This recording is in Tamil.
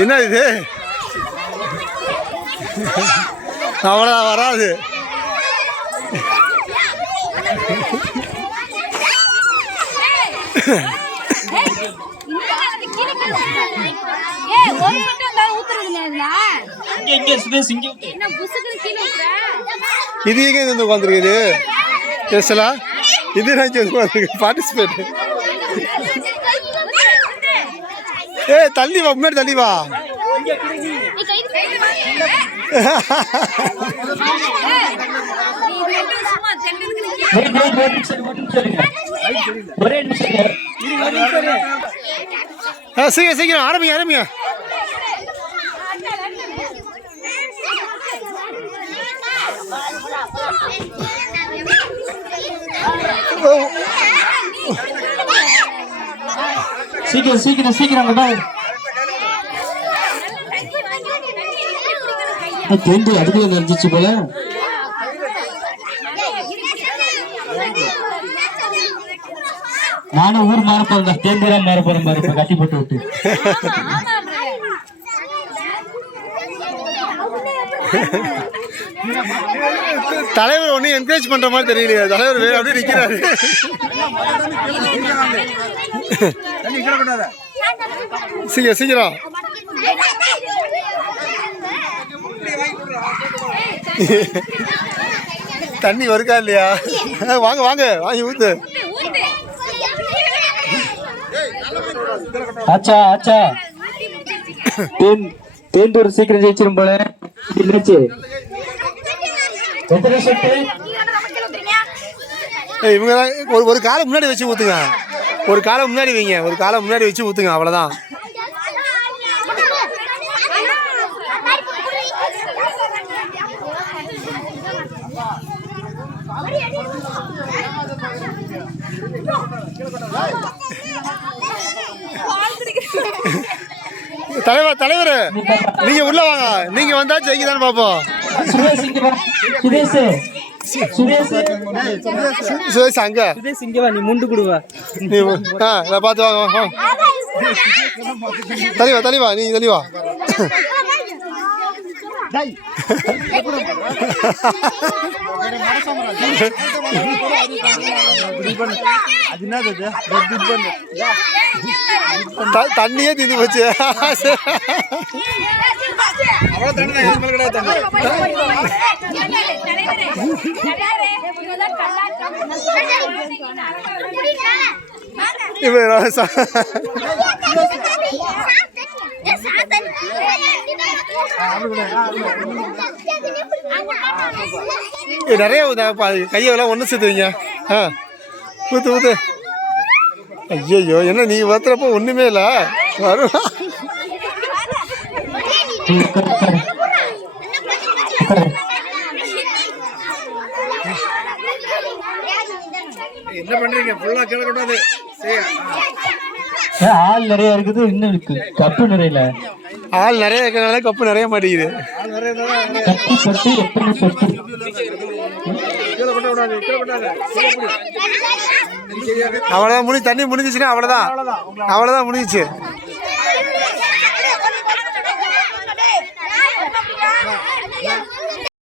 என்ன இது? அவ்வளோ வராது. இது எங்க இருந்து உட்காந்துருக்குது? இது பார்ட்டிசிபேட். தள்ளி வா, முன்னாடி தள்ளி வா. சீக்கிரம் சீக்கிரம் ஆரம்பிங்க ஆரம்பிங்க. சீக்கிரம் சீக்கிரம் சீக்கிரம் அதுக்குள்ள நினைச்சிச்சு போல. நானும் ஊர் மாற போறேன், தேர்ந்தா மாற போறேன் பாரு, கட்டி போட்டு விட்டு. தலைவர் ஒன்னும் என்கரேஜ் பண்ற மாதிரி தெரியலையா? தலைவர் வேற அப்படியே நிக்கிறாரு. சீக்கிரம் சீக்கிரம். தண்ணி வருக்கா இல்லையா? வாங்க வாங்க வாங்கி ஊத்து. ஆச்சா ஆச்சா, தேந்தூர் சீக்கிரம் ஜெயிச்சிரும் போல. இவங்க ஒரு காலை முன்னாடி வச்சு ஊத்துங்க, ஒரு காலை முன்னாடி வைங்க, ஒரு காலை முன்னாடி வச்சு ஊத்துங்க, அவ்வளவுதான். தலைவர் தலைவர் நீங்க உள்ள வாங்க, நீங்க வந்தா ஜெயிக்கதான் பாப்போம். சுரேஷ் அங்க நீ முண்டு கொடுவா, பார்த்து வாங்க. தெளிவா தெளிவா, நீ தெளிவா. தண்ணியே தீந்து போச்சு. நிறைய கையெல்லாம் ஒன்று சேர்த்துவீங்க. ஊத்து ஊத்து. ஐயோ என்ன நீ வத்துறப்போ ஒண்ணுமே இல்ல வரும். என்ன பண்றீங்க? ஃபுல்லா கேளக்கூடாது. ஆள் நிறைய இருக்குது, இன்னும் இருக்கு கப்பு நிறையல. ஆள் நிறைய இருக்கிறனால கப்பு நிறைய மாட்டேங்குது. அவ்வளவுதான் தண்ணி முடிஞ்சிச்சுன்னா அவ்வளவுதான் முடிஞ்சிச்சு.